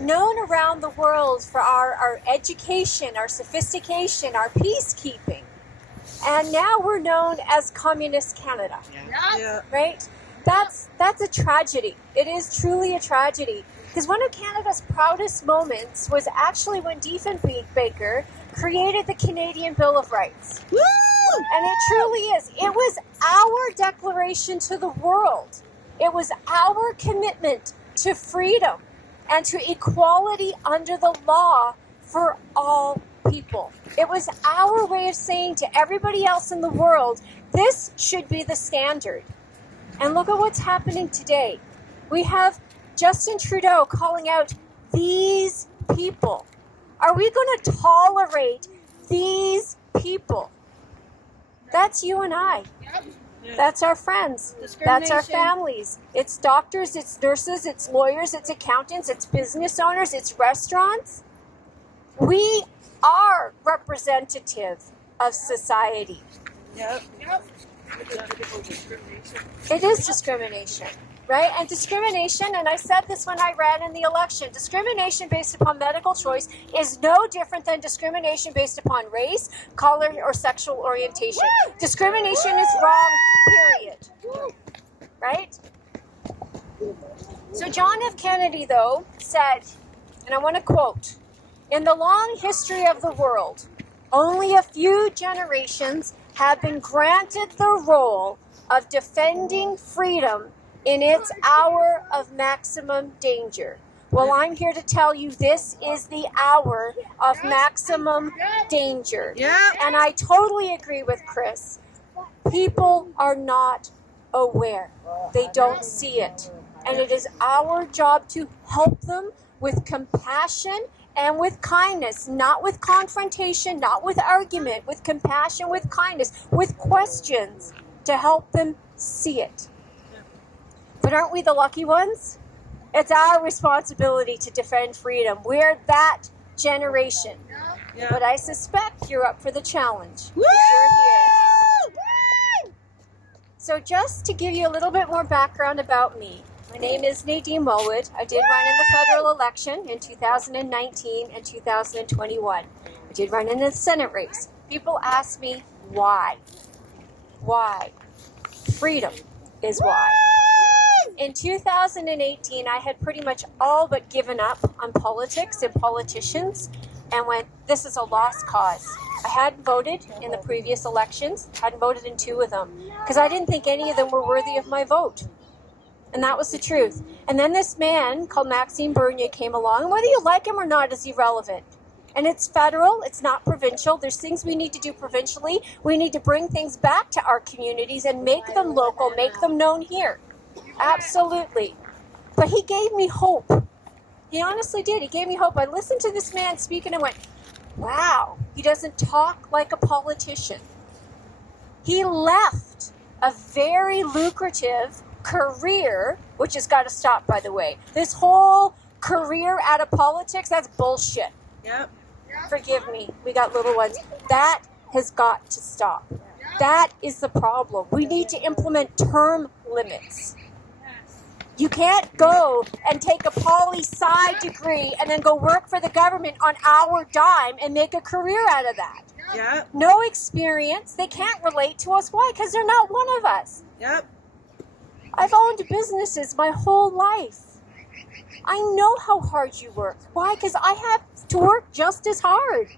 known around the world for our education, our sophistication, our peacekeeping. And now we're known as Communist Canada, right? That's a tragedy. It is truly a tragedy. Because one of Canada's proudest moments was actually when Diefenbaker created the Canadian Bill of Rights. Woo! And it truly is. It was our declaration to the world. It was our commitment to freedom and to equality under the law for all people. It was our way of saying to everybody else in the world, this should be the standard. And look at what's happening today. We have Justin Trudeau calling out these people. Are we going to tolerate these people? That's you and I. That's our friends. That's our families. It's doctors, it's nurses, it's lawyers, it's accountants, it's business owners, it's restaurants. We are representative of society. It is discrimination, right? And discrimination, and I said this when I ran in the election, discrimination based upon medical choice is no different than discrimination based upon race, color, or sexual orientation. Discrimination is wrong, period. Right? So John F. Kennedy, though, said, and I want to quote, "In the long history of the world, only a few generations have been granted the role of defending freedom in its hour of maximum danger." Well, I'm here to tell you this is the hour of maximum danger. And I totally agree with Chris. People are not aware. They don't see it. And it is our job to help them with compassion and with kindness, not with confrontation, not with argument, with compassion, with kindness, with questions to help them see it. But aren't we the lucky ones? It's our responsibility to defend freedom. We're that generation. But I suspect you're up for the challenge. You're here. So just to give you a little bit more background about me, my name is Nadine Mulwood. I did run in the federal election in 2019 and 2021. I did run in the Senate race. People ask me why. Why? Freedom is why. In 2018, I had pretty much all but given up on politics and politicians and went, this is a lost cause. I hadn't voted in the previous elections, hadn't voted in 2 of them, because I didn't think any of them were worthy of my vote. And that was the truth. And then this man called Maxime Bernier came along, and whether you like him or not is irrelevant. And it's federal, it's not provincial. There's things we need to do provincially. We need to bring things back to our communities and make them local, make them known here. Absolutely. But he gave me hope. He honestly did. He gave me hope. I listened to this man speak and I went, wow, he doesn't talk like a politician. He left a very lucrative career, which has got to stop, by the way. This whole career out of politics, that's bullshit. Forgive me. We got little ones. That has got to stop. That is the problem. We need to implement term limits. You can't go and take a poli-sci degree and then go work for the government on our dime and make a career out of that. No experience. They can't relate to us. Why? Because they're not one of us. I've owned businesses my whole life. I know how hard you work. Why? Because I have to work just as hard.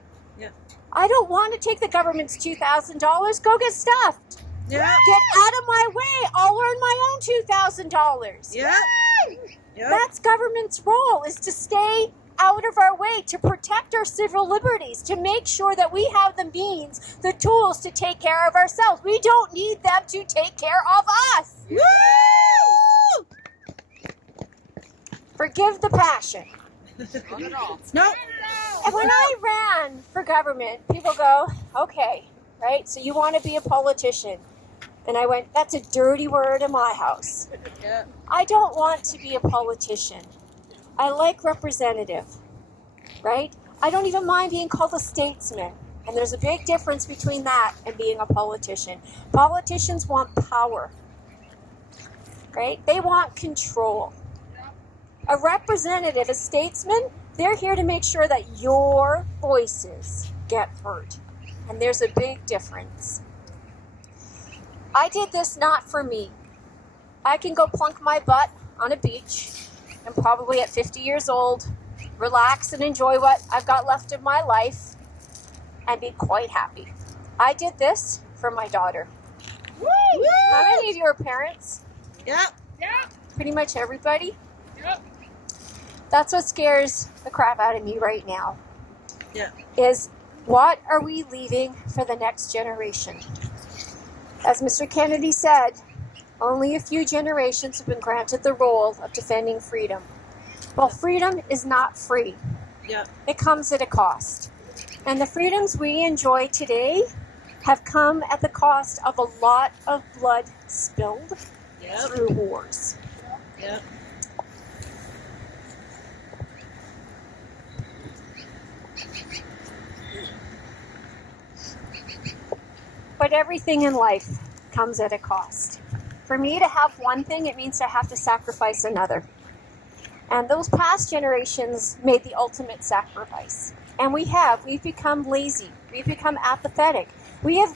I don't want to take the government's $2,000. Go get stuffed. Get out of my way. I'll earn my own $2,000. That's government's role, is to stay out of our way, to protect our civil liberties, to make sure that we have the means, the tools to take care of ourselves. We don't need them to take care of us. Forgive the passion. No. And when I ran for government, people go, okay, right, so you want to be a politician. And I went, that's a dirty word in my house. I don't want to be a politician. I like representative, right? I don't even mind being called a statesman. And there's a big difference between that and being a politician. Politicians want power, right? They want control. A representative, a statesman, they're here to make sure that your voices get heard. And there's a big difference. I did this not for me. I can go plunk my butt on a beach and probably at 50 years old, relax and enjoy what I've got left of my life and be quite happy. I did this for my daughter. Woo! How many of you are parents? Yep. Yep. Pretty much everybody. Yep. That's what scares the crap out of me right now. Yeah. Is what are we leaving for the next generation? As Mr. Kennedy said, only a few generations have been granted the role of defending freedom. Well, freedom is not free. Yeah. It comes at a cost. And the freedoms we enjoy today have come at the cost of a lot of blood spilled through wars. Yep. But everything in life comes at a cost. For me to have one thing, it means I have to sacrifice another. And those past generations made the ultimate sacrifice. And we've become lazy. We've become apathetic. We have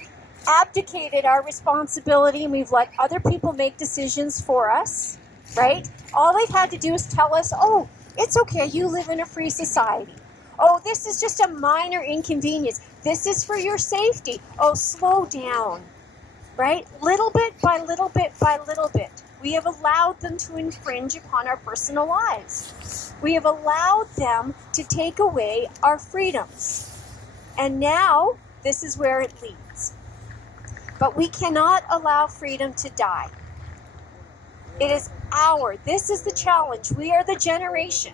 abdicated our responsibility and we've let other people make decisions for us, right? All they've had to do is tell us, oh, it's okay, you live in a free society. Oh, this is just a minor inconvenience. This is for your safety. Oh, slow down, right? Little bit by little bit by little bit. We have allowed them to infringe upon our personal lives. We have allowed them to take away our freedoms. And now, this is where it leads. But we cannot allow freedom to die. It is this is the challenge. We are the generation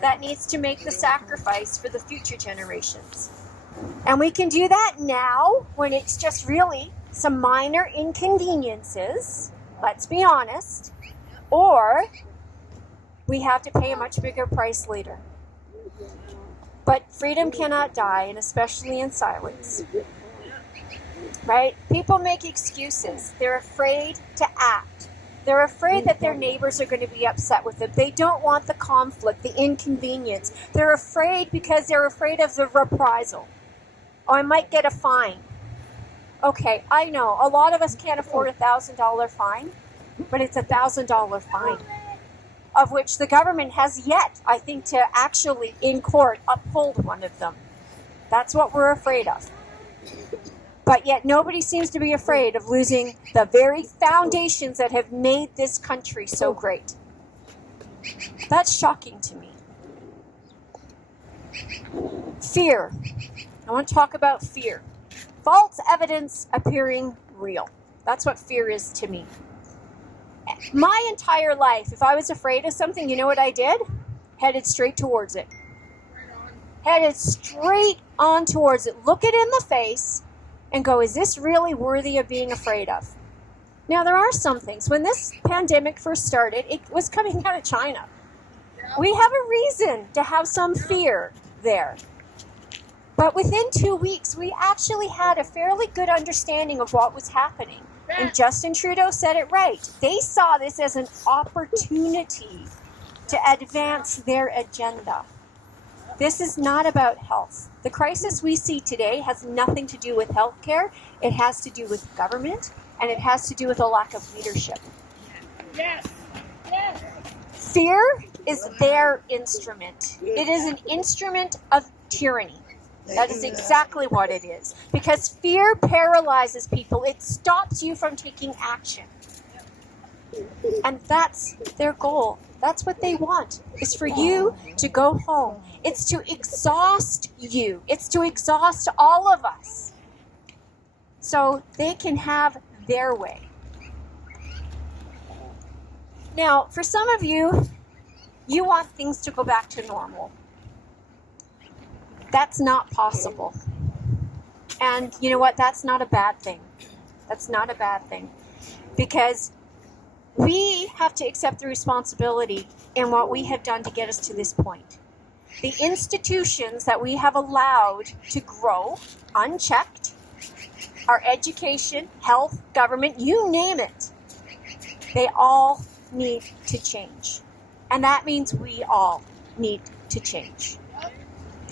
that needs to make the sacrifice for the future generations. And we can do that now when it's just really some minor inconveniences, let's be honest, or we have to pay a much bigger price later. But freedom cannot die, and especially in silence. Right? People make excuses. They're afraid to act. They're afraid that their neighbors are going to be upset with them. They don't want the conflict, the inconvenience. They're afraid because they're afraid of the reprisal. Oh, I might get a fine. Okay, I know. A lot of us can't afford a $1,000 fine, but it's a $1,000 fine, of which the government has yet, I think, to actually, in court, uphold one of them. That's what we're afraid of. But yet nobody seems to be afraid of losing the very foundations that have made this country so great. That's shocking to me. Fear. I want to talk about fear. False evidence appearing real. That's what fear is to me. My entire life, if I was afraid of something, you know what I did? Headed straight towards it. Headed straight on towards it. Look it in the face and go, is this really worthy of being afraid of? Now, there are some things. When this pandemic first started, it was coming out of China. We have a reason to have some fear there. But within 2 weeks, we actually had a fairly good understanding of what was happening. And Justin Trudeau said it right. They saw this as an opportunity to advance their agenda. This is not about health. The crisis we see today has nothing to do with healthcare. It has to do with government, and it has to do with a lack of leadership. Yes. Yes. Fear is their instrument. It is an instrument of tyranny. That is exactly what it is. Because fear paralyzes people. It stops you from taking action. And that's their goal. That's what they want, is for you to go home. It's to exhaust you. It's to exhaust all of us so they can have their way. Now, for some of you, you want things to go back to normal. That's not possible. And you know what? That's not a bad thing. That's not a bad thing. Because we have to accept the responsibility in what we have done to get us to this point. The institutions that we have allowed to grow unchecked, our education, health, government, you name it, they all need to change. And that means we all need to change,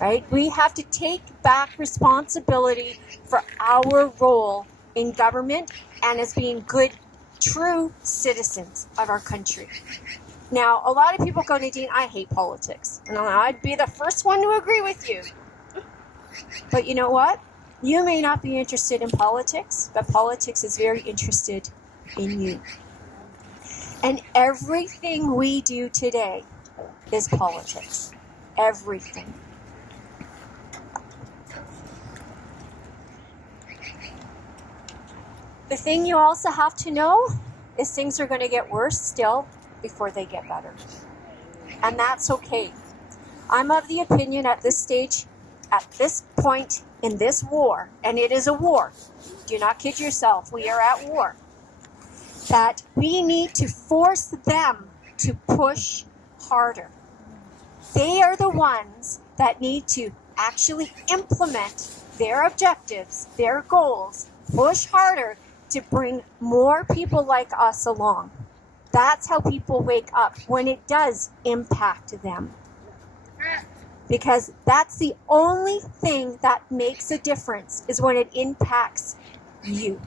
right? We have to take back responsibility for our role in government and as being good, true citizens of our country. Now, a lot of people go, Nadine, I hate politics. And I'd be the first one to agree with you. But you know what? You may not be interested in politics, but politics is very interested in you. And everything we do today is politics. Everything. The thing you also have to know is things are going to get worse still before they get better. And that's okay. I'm of the opinion at this stage, at this point in this war, and it is a war, do not kid yourself, we are at war, that we need to force them to push harder. They are the ones that need to actually implement their objectives, their goals, push harder to bring more people like us along. That's how people wake up when it does impact them. Because that's the only thing that makes a difference is when it impacts you.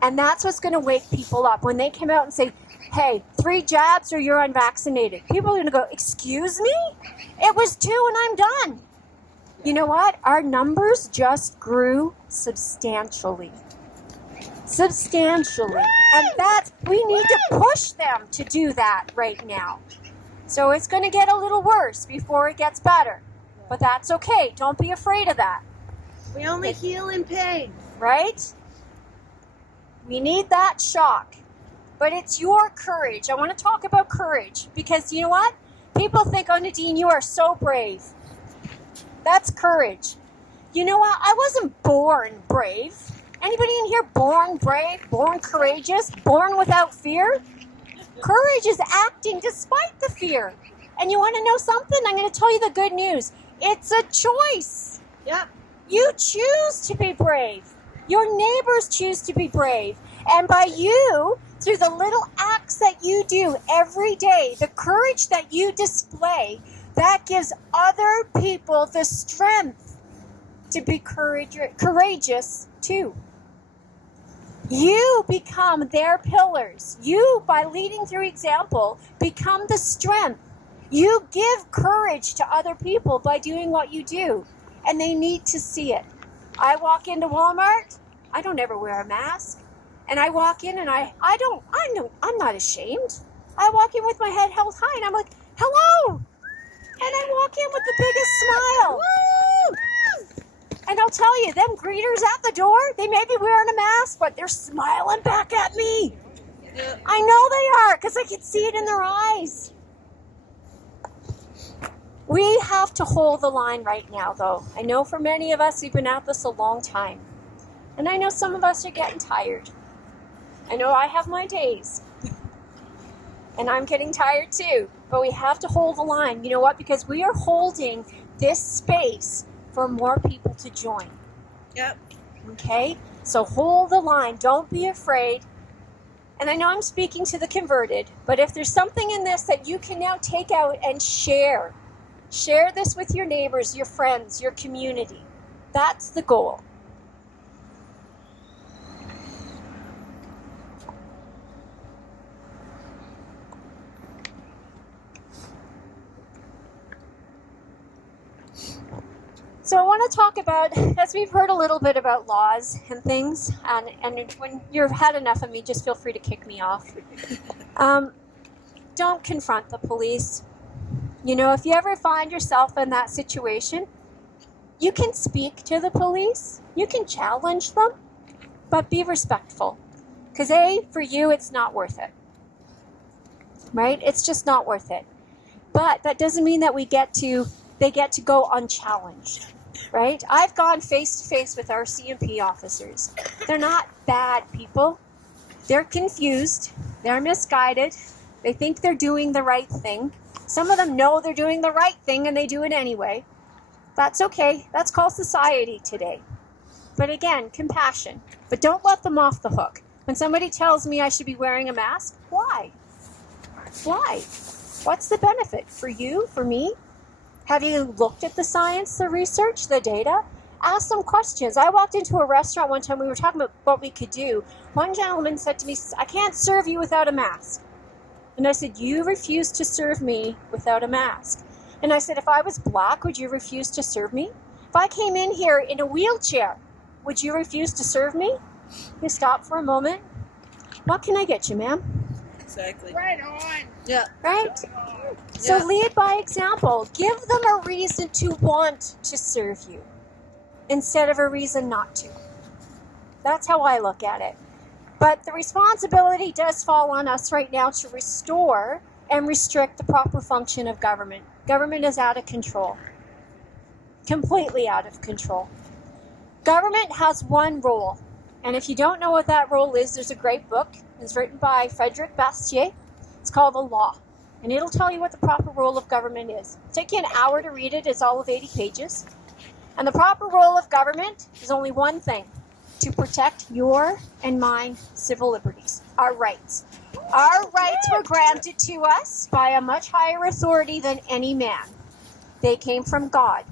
And that's what's going to wake people up. When they come out and say, hey, 3 jabs or you're unvaccinated. People are going to go, excuse me? It was 2 and I'm done. You know what? Our numbers just grew substantially. Substantially. And that's, we need to push them to do that right now. So it's going to get a little worse before it gets better. But that's okay. Don't be afraid of that. We only heal in pain. Right? We need that shock. But it's your courage. I want to talk about courage. Because you know what? People think, oh, Nadine, you are so brave. That's courage. You know what? I wasn't born brave. Anybody in here born brave, born courageous, born without fear? Courage is acting despite the fear. And you want to know something? I'm going to tell you the good news. It's a choice. Yep. You choose to be brave. Your neighbors choose to be brave. And by you, through the little acts that you do every day, the courage that you display, that gives other people the strength to be courageous too. You become their pillars. You, by leading through example, become the strength. You give courage to other people by doing what you do, and they need to see it. I walk into Walmart, I don't ever wear a mask, and I walk in and I'm not ashamed. I walk in with my head held high, and I'm like, hello! And I walk in with the biggest smile. Woo! And I'll tell you, them greeters at the door, they may be wearing a mask, but they're smiling back at me. Yeah. I know they are, because I can see it in their eyes. We have to hold the line right now, though. I know for many of us, we've been at this a long time. And I know some of us are getting tired. I know I have my days. And I'm getting tired too. But we have to hold the line. You know what? Because we are holding this space for more people to join. Yep. Okay? So hold the line. Don't be afraid. And I know I'm speaking to the converted, but if there's something in this that you can now take out and share this with your neighbors, your friends, your community. That's the goal. So I want to talk about, as we've heard a little bit about laws and things, and when you've had enough of me, just feel free to kick me off. Don't confront the police. You know, if you ever find yourself in that situation, you can speak to the police, you can challenge them, but be respectful. Because for you, it's not worth it. Right? It's just not worth it. But that doesn't mean that they get to go unchallenged. Right? I've gone face to face with our CMP officers. They're not bad people. They're confused. They're misguided. They think they're doing the right thing. Some of them know they're doing the right thing and they do it anyway. That's okay. That's called society today. But again, compassion. But don't let them off the hook. When somebody tells me I should be wearing a mask, why? Why? What's the benefit for you, for me? Have you looked at the science, the research, the data? Ask some questions. I walked into a restaurant one time. We were talking about what we could do. One gentleman said to me, I can't serve you without a mask. And I said, you refuse to serve me without a mask. And I said, if I was black, would you refuse to serve me? If I came in here in a wheelchair, would you refuse to serve me? You stop for a moment. What can I get you, ma'am? Exactly. Right on. Yeah. Right? So Yeah. lead by example. Give them a reason to want to serve you instead of a reason not to. That's how I look at it. But the responsibility does fall on us right now to restore and restrict the proper function of government. Government is out of control. Completely out of control. Government has one role. And if you don't know what that role is, there's a great book. It's written by Frederick Bastiat. It's called The Law. And it'll tell you what the proper role of government is. It'll take you an hour to read it. It's all of 80 pages. And the proper role of government is only one thing: to protect your and mine civil liberties, our rights. Our rights were granted to us by a much higher authority than any man. They came from God.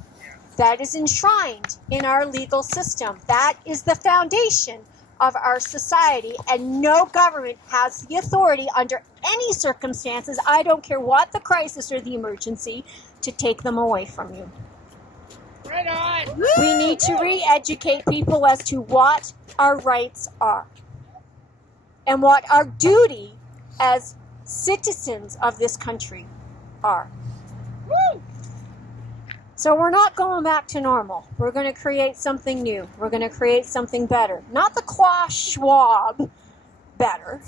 That is enshrined in our legal system. That is the foundation of our society, and no government has the authority under any circumstances, I don't care what the crisis or the emergency, to take them away from you. Right on. We need to re-educate people as to what our rights are and what our duty as citizens of this country are. Woo! So we're not going back to normal. We're going to create something new. We're going to create something better. Not the Klaus Schwab better.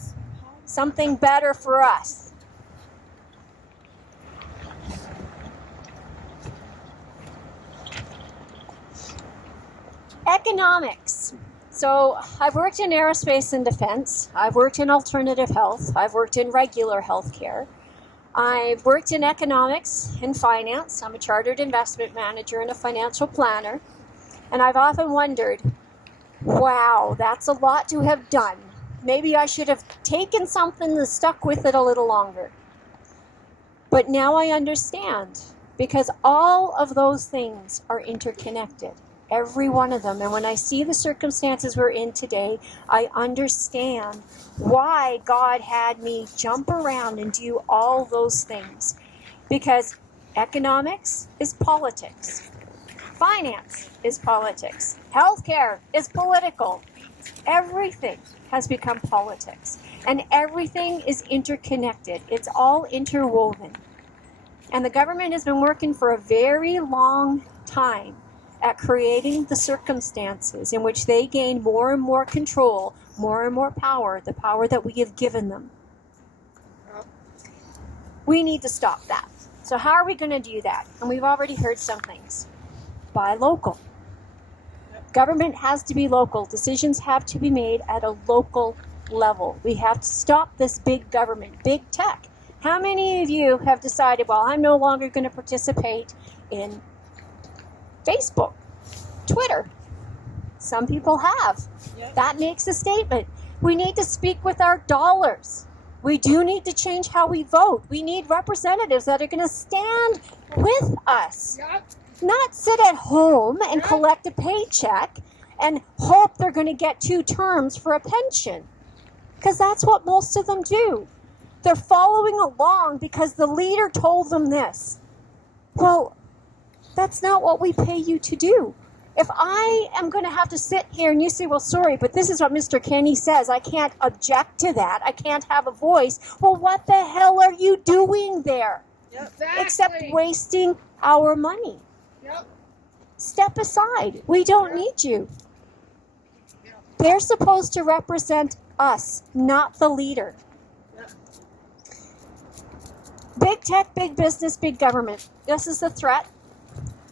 Something better for us. Economics. So I've worked in aerospace and defense. I've worked in alternative health. I've worked in regular health care. I've worked in economics and finance. I'm a chartered investment manager and a financial planner. And I've often wondered, wow, that's a lot to have done. Maybe I should have taken something and stuck with it a little longer. But now I understand, because all of those things are interconnected. Every one of them. And when I see the circumstances we're in today, I understand why God had me jump around and do all those things. Because economics is politics. Finance is politics. Healthcare is political. Everything has become politics. And everything is interconnected. It's all interwoven. And the government has been working for a very long time at creating the circumstances in which they gain more and more control, more and more power, the power that we have given them. We need to stop that. So how are we going to do that? And we've already heard some things. Buy local. Government has to be local. Decisions have to be made at a local level. We have to stop this big government, big tech. How many of you have decided, well, I'm no longer going to participate in Facebook, Twitter? Some people have. Yep. That makes a statement. We need to speak with our dollars. We do need to change how we vote. We need representatives that are going to stand with us, Yep. not sit at home and collect a paycheck and hope they're going to get 2 terms for a pension. Because that's what most of them do. They're following along because the leader told them this. Well, that's not what we pay you to do. If I am going to have to sit here and you say, well, sorry, but this is what Mr. Kenny says. I can't object to that. I can't have a voice. Well, what the hell are you doing there? Yep. Exactly. Except wasting our money. Yep. Step aside. We don't need you. They're supposed to represent us, not the leader. Yep. Big tech, big business, big government. This is the threat.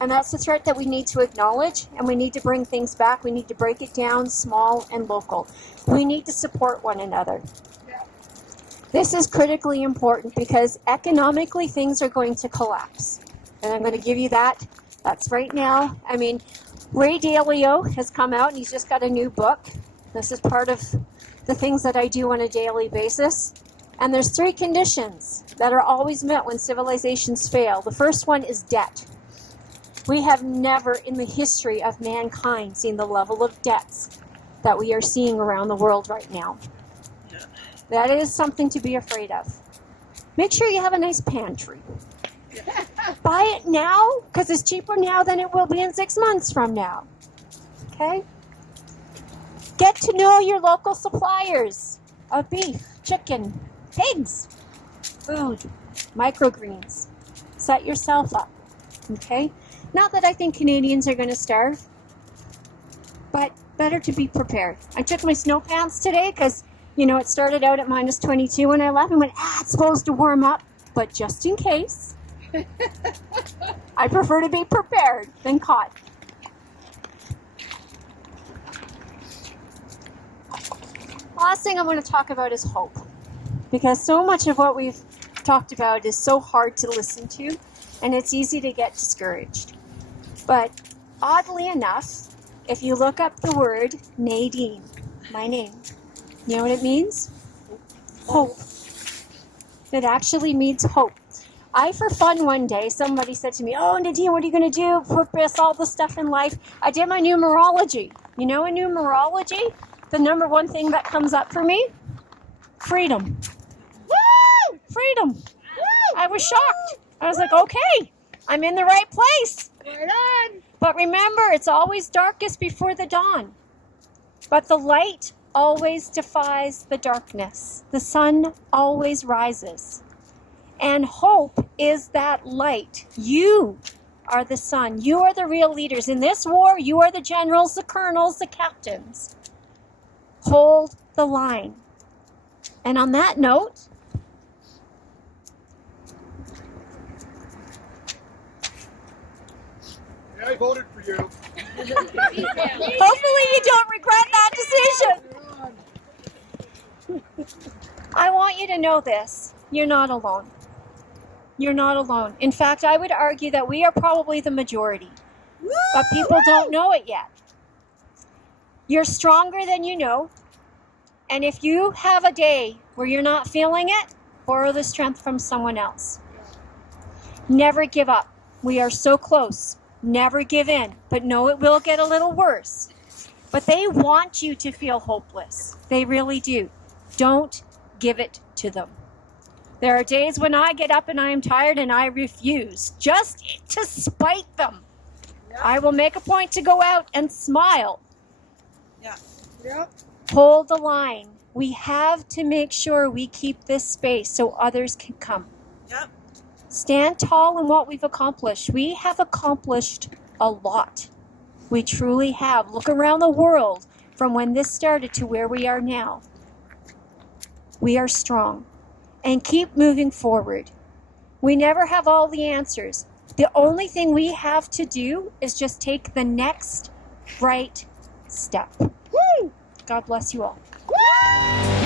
And that's the threat that we need to acknowledge, and we need to bring things back. We need to break it down small and local. We need to support one another. This is critically important because economically things are going to collapse. And I'm going to give you that. That's right now. I mean, Ray Dalio has come out and he's just got a new book. This is part of the things that I do on a daily basis. And there's 3 conditions that are always met when civilizations fail. The first one is debt. We have never in the history of mankind seen the level of debts that we are seeing around the world right now. Yeah. That is something to be afraid of. Make sure you have a nice pantry. Buy it now, because it's cheaper now than it will be in 6 months from now. Okay? Get to know your local suppliers of beef, chicken, pigs, food, microgreens. Set yourself up. Okay? Not that I think Canadians are going to starve, but better to be prepared. I took my snow pants today because, it started out at minus 22 when I left and went, it's supposed to warm up, but just in case, I prefer to be prepared than caught. Last thing I want to talk about is hope, because so much of what we've talked about is so hard to listen to, and it's easy to get discouraged. But oddly enough, if you look up the word Nadine, my name, you know what it means? Hope. It actually means hope. For fun one day, somebody said to me, Nadine, what are you going to do? Purpose, all the stuff in life. I did my numerology. In numerology, the number one thing that comes up for me? Freedom. Woo! Freedom. Woo! I was shocked. I was like, okay, I'm in the right place. Right on. But remember, it's always darkest before the dawn. But the light always defies the darkness. The sun always rises. And hope is that light. You are the sun. You are the real leaders. In this war, you are the generals, the colonels, the captains. Hold the line. And on that note, I voted for you. hopefully you don't regret that decision. I want you to know this. You're not alone. You're not alone. In fact, I would argue that we are probably the majority. But people don't know it yet. You're stronger than you know. And if you have a day where you're not feeling it, borrow the strength from someone else. Never give up. We are so close. Never give in. But know it will get a little worse. But they want you to feel hopeless. They really do. Don't give it to them. There are days when I get up and I am tired and I refuse, just to spite them. Yep. I will make a point to go out and smile. Yeah. Yep. Hold the line. We have to make sure we keep this space so others can come. Yep. Stand tall in what we've accomplished. We have accomplished a lot. We truly have. Look around the world from when this started to where we are now. We are strong. And keep moving forward. We never have all the answers. The only thing we have to do is just take the next right step. Woo! God bless you all. Woo!